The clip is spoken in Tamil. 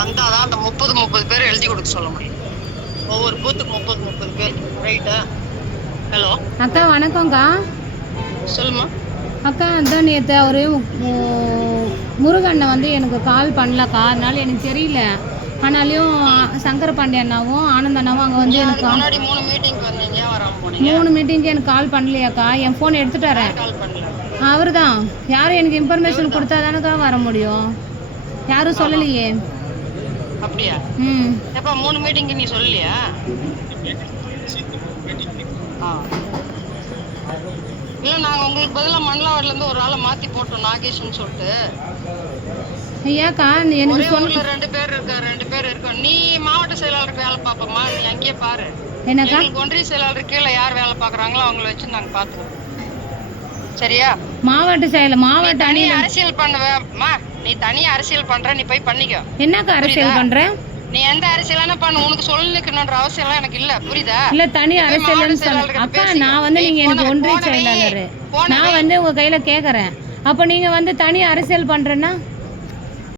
வந்தாதான் அந்த 30 பேர் எழுதி கொடுக்க சொல்ல முடியும். ஒவ்வொரு பூத்துக்கு 30 பேர். ரைட்டா? ஹலோ அக்கா, வணக்கம்க்கா. சொல்லுமா. அக்கா, அதான் நேற்று அவர் முருகண்ணை வந்து எனக்கு கால் பண்ணலக்கா, அதனால எனக்கு தெரியல. ஆனாலையும் சங்கர பாண்டிய அண்ணாவும் ஆனந்த அண்ணாவும் அங்கே வந்து எனக்கு முன்னாடி 3 மீட்டிங்க்கு வந்தீங்க, வராம போனீங்க. 3 மீட்டிங்க்கு எனக்கு கால் பண்ணலையாக்கா. என் ஃபோன் எடுத்துட்டாரேன். கால் பண்ணல. அவர் தான் யாரும் எனக்கு இன்ஃபர்மேஷன் கொடுத்தா தானக்கா வர முடியும். யாரும் சொல்லலையே. அப்படியா? எப்போ 3 மீட்டிங்க்கு நீ சொல்லலையா? இல்லை, நாங்கள் உங்களுக்கு பதிலாக மண்டலாவாடிலேருந்து ஒரு ஆளை மாற்றி போட்டோம், நாகேஷ்னு சொல்லிட்டு. ஐயாக்கா, எனக்கு ஊர்ல 2 பேர் இருக்கோம். நீ மாவட்ட செயலாளருக்கு வேலை பார்ப்போம்மா, நீ அங்கேயே பாரு. என்னக்கா? ஒன்றிய செயலாளர் கீழே யார் வேலை பார்க்குறாங்களோ அவங்கள வச்சு நாங்கள் பார்த்துக்கோம். சரியா? மாவட்ட அணி அரசியல் பண்ணுவேம்மா. நீ தனியா அரசியல் பண்ற, நீ போய் பண்ணிக்கோ. என்னக்கா அரசியல் பண்ற? நீ எந்த அரசியலான பண்ணு, உனக்கு சொல்லணும்ன்ற அவசியம் எல்லாம் எனக்கு இல்ல. புரியுதா? இல்ல, தனி அரசியல்னு சொல்ல அக்கா. நான் வந்து நீங்க எனக்கு ஒன்றிய செயலாளர், நான் வந்து உங்க கையில கேக்குறேன். அப்ப நீங்க வந்து தனி அரசியல் பண்றேன்னா